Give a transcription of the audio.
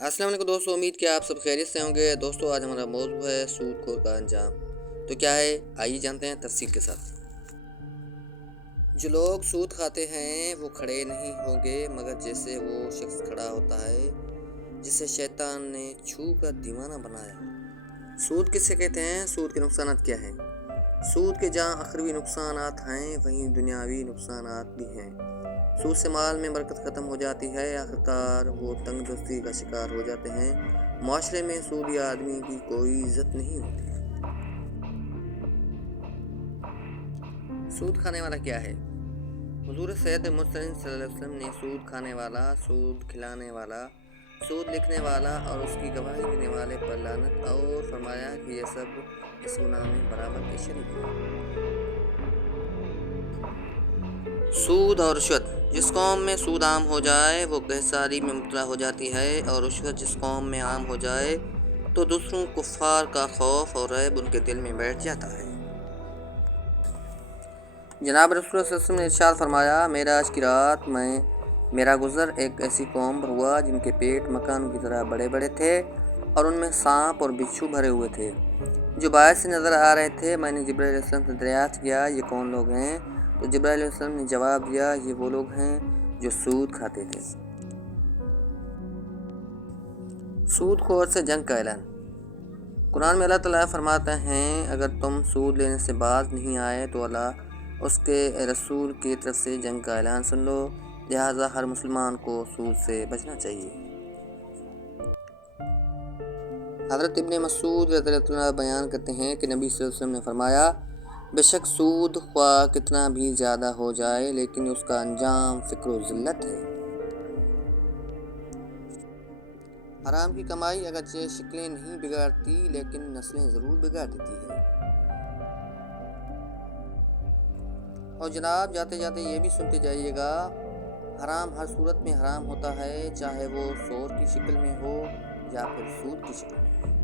अस्सलाम वालेकुम दोस्तों, उम्मीद कि आप सब खैरियत से होंगे। दोस्तों आज हमारा मौजू है सूदखोर का अंजाम। तो क्या है, आइए जानते हैं तफसील के साथ। जो लोग सूद खाते हैं वो खड़े नहीं होंगे, मगर जैसे वो शख्स खड़ा होता है जिसे शैतान ने छू कर दीवाना बनाया। सूद किसे कहते हैं, सूद के नुकसान क्या हैं? सूद के जहाँ अखरवी नुकसानात हैं वहीं दुनियावी नुकसानात भी हैं। सूद से माल में बरकत ख़त्म हो जाती है, आखिरकार वो तंगदस्ती का शिकार हो जाते हैं। माशरे में सूदी आदमी की कोई इज्जत नहीं होती। सूद खाने वाला क्या है? हुजूर सैयद मुरसलीन सल्लल्लाहु अलैहि वसल्लम ने सूद खाने वाला, सूद खिलाने वाला, सूद लिखने वाला और उसकी गवाही देने वाले पर लानत और फरमाया कि ये सब इस गुनाह में बराबर के शरीक हैं। सूद और रिश्वत। जिस कौम में सूद आम हो जाए वो गहसारी में मुब्तला हो जाती है, और रिश्वत जिस कौम में आम हो जाए तो दूसरों कुफ्फार का खौफ और रैब उनके दिल में बैठ जाता है। जनाब रसूल सल्लल्लाहु अलैहि वसल्लम ने इरशाद फरमाया, मेराज की रात में मेरा गुज़र एक ऐसी कौम पर हुआ जिनके पेट मकान की तरह बड़े बड़े थे और उनमें सांप और बिच्छू भरे हुए थे जो बाहर से नज़र आ रहे थे। मैंने जिब्राइल अलैहिस्सलाम से दरियाफ्त किया, ये कौन लोग हैं? तो जिब्राइल अलैहिस्सलाम ने जवाब दिया, ये वो लोग हैं जो सूद खाते थे। सूदखोर से जंग का ऐलान। कुरान में अल्लाह ताला फरमाते हैं, अगर तुम सूद लेने से बाज नहीं आए तो अल्लाह उसके रसूल की तरफ से जंग का ऐलान सुन लो। लिहाजा हर मुसलमान को सूद से बचना चाहिए। हज़रत इब्ने मसूद रज़ियल्लाहु अन्हु बयान करते हैं कि नबी सल्लल्लाहु अलैहि वसल्लम ने फरमाया, बेशक सूद ख्वाह कितना भी ज़्यादा हो जाए लेकिन उसका अंजाम फ़िक्र व ज़िल्लत है। हराम की कमाई अगरचे शक्लें नहीं बिगाड़ती लेकिन नस्लें ज़रूर बिगाड़ देती है। और जनाब जाते जाते ये भी सुनते जाइएगा, हराम हर सूरत में हराम होता है, चाहे वो शोर की शक्ल में हो या फिर सूद की शक्ल में।